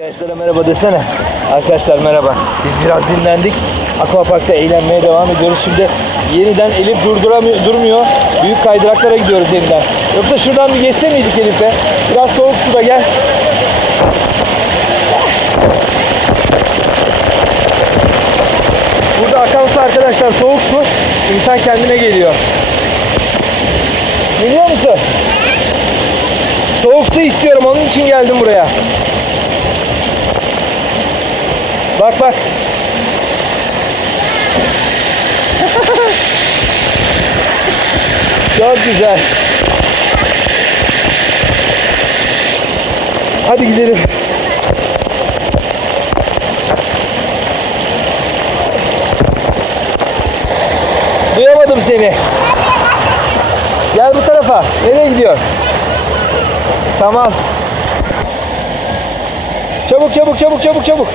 Arkadaşlara merhaba desene. Arkadaşlar merhaba. Biz biraz dinlendik. Aquapark'ta eğlenmeye devam ediyoruz. Şimdi yeniden Elif durduramıyor, durmuyor. Büyük kaydıraklara gidiyoruz yeniden. Yoksa şuradan bir geçse miydik Elif'e? Biraz soğuk suda gel. Burada akan su arkadaşlar soğuk su. İnsan kendine geliyor. Biliyor musun? Soğuk su istiyorum onun için geldim buraya. Bak bak. Çok güzel. Hadi gidelim. Duyamadım seni. Gel bu tarafa. Nereye gidiyor? Tamam. Çabuk çabuk çabuk çabuk çabuk.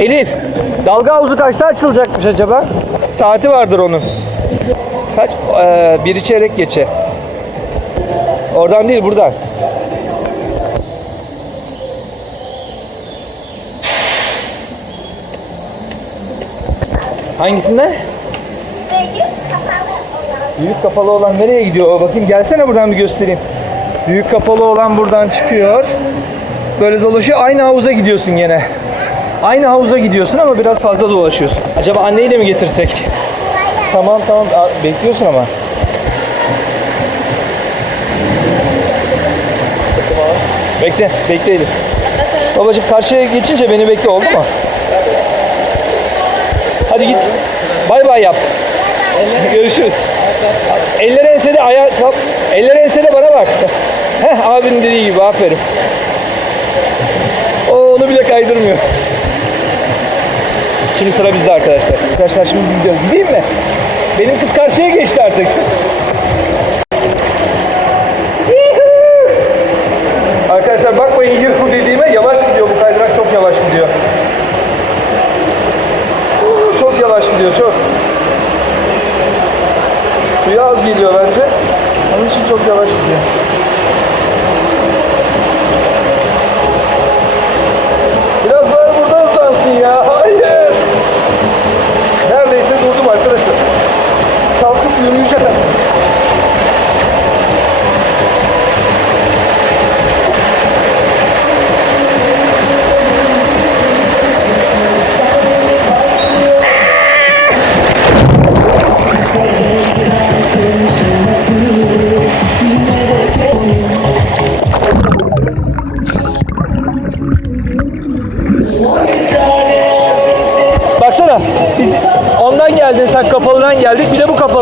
Elif, dalga havuzu kaçta açılacakmış acaba? Saati vardır onun. Kaç? Ee, biri çeyrek geçe. Oradan değil, buradan. Hangisinde? Büyük kapalı olan nereye gidiyor? Bakayım gelsene buradan bir göstereyim. Büyük kapalı olan buradan çıkıyor. Böyle dolaşıyor. Aynı havuza gidiyorsun gene. Aynı havuza gidiyorsun ama biraz fazla dolaşıyorsun. Acaba anneyi de mi getirsek? Tamam tamam bekliyorsun ama. Bekle, bekleyelim. Babacığım karşıya geçince beni bekle oldu mu? Hadi git. Bay bay yap. Görüşürüz. Eller ensede, ayağı kap. Eller ensede bana bak. Heh abinin dediği gibi aferin. O onu bile kaydırmıyor. Şimdi sıra bizde arkadaşlar. Arkadaşlar şimdi biz gidiyoruz. Gideyim mi? Benim kız karşıya geçti artık. Arkadaşlar bakmayın yırhu dediğime yavaş gidiyor bu kaydırak çok yavaş gidiyor. Çok yavaş gidiyor çok. Suya az geliyor bence. Onun için çok yavaş gidiyor.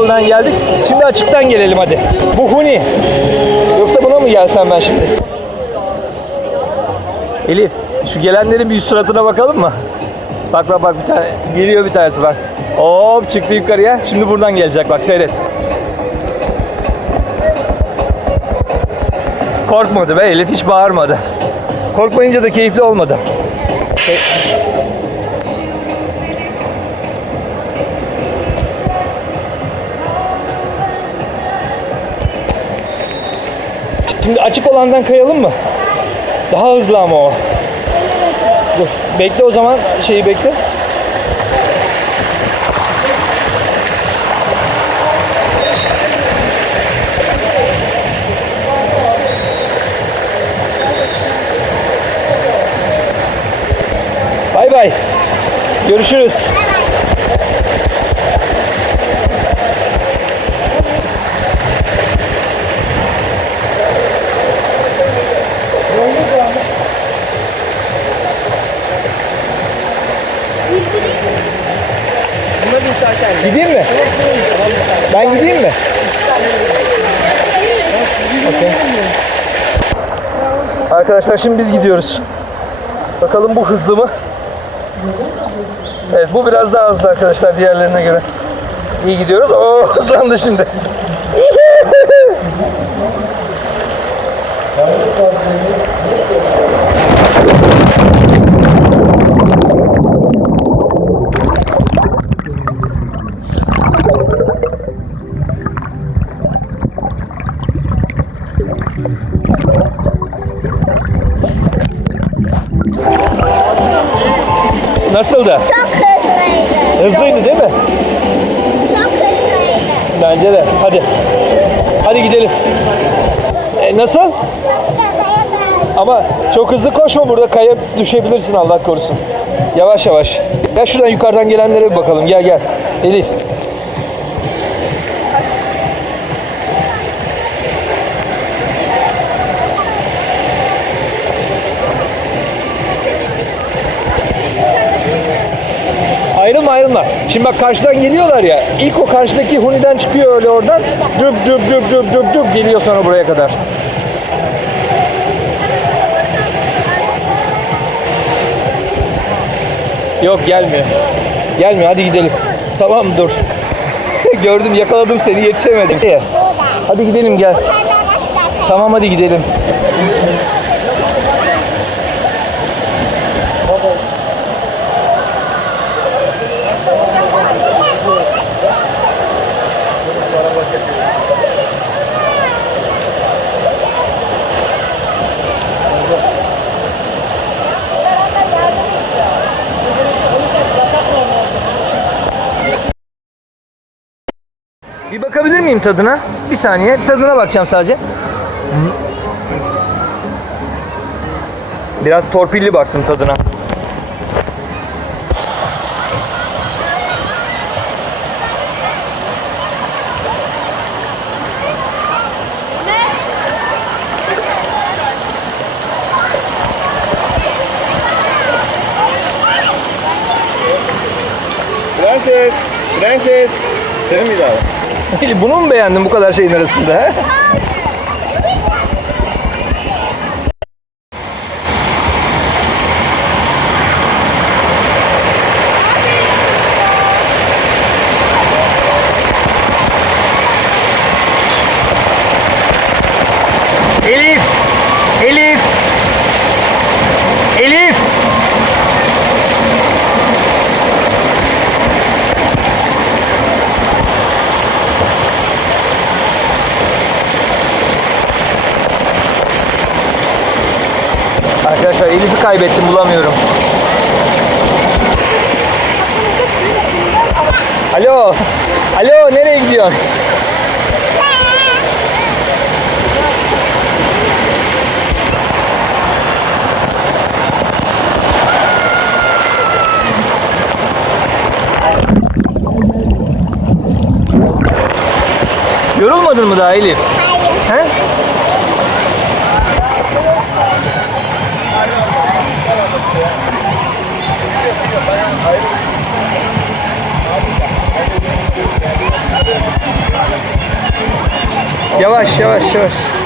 Kapalıdan geldik. Şimdi açıktan gelelim hadi. Bu huni. Yoksa buna mı gelsem ben şimdi? Elif şu gelenlerin bir yüz suratına bakalım mı? Bak bak bak bir tane geliyor bir tanesi bak. Hop çıktı yukarıya. Şimdi buradan gelecek bak seyret. Korkmadı be Elif hiç bağırmadı. Korkmayınca da keyifli olmadı. Şimdi açık olandan kayalım mı? Daha hızlı ama o. Dur. Bekle o zaman şeyi bekle. Bay bay. Görüşürüz. Gideyim mi? Ben gideyim mi? Okey. Arkadaşlar şimdi biz gidiyoruz. Bakalım bu hızlı mı? Evet bu biraz daha hızlı arkadaşlar diğerlerine göre. İyi gidiyoruz. Oo hızlandı şimdi. Nasıldı? Çok hızlıydı. Hızlıydı değil mi? Çok hızlıydı. Bence de. Hadi. Hadi gidelim. E, nasıl? Ama çok hızlı koşma burada kayıp düşebilirsin Allah korusun. Yavaş yavaş. Gel şuradan yukarıdan gelenlere bir bakalım. Gel gel. Elif. Şimdi bak karşıdan geliyorlar ya. İlk o karşıdaki huniden çıkıyor öyle oradan. Düp düp düp düp düp düp geliyor sonra buraya kadar. Yok gelmiyor. Gelmiyor hadi gidelim. Tamam dur. Gördüm yakaladım seni yetişemedim. Hadi gidelim gel. Tamam hadi gidelim. Bir miyim tadına? Bir saniye. Tadına bakacağım sadece. Biraz torpilli baktım tadına. Prenses, prenses. Senin miydi abi? Bunu mu beğendin bu kadar şeyin arasında? he? Elif! Elif! Elif! Arkadaşlar Elif'i kaybettim bulamıyorum. Alo. Alo nereye gidiyorsun? Yorulmadın mı daha Elif? Yavaş yavaş yavaş.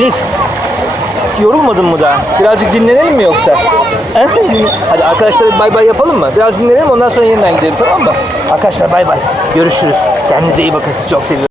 Elif. Yorulmadın mı daha? Birazcık dinlenelim mi yoksa? Hadi arkadaşlara bay bay yapalım mı? Biraz dinlenelim ondan sonra yeniden gidelim tamam mı? Arkadaşlar bay bay. Görüşürüz. Kendinize iyi bakın. Çok seviyorum.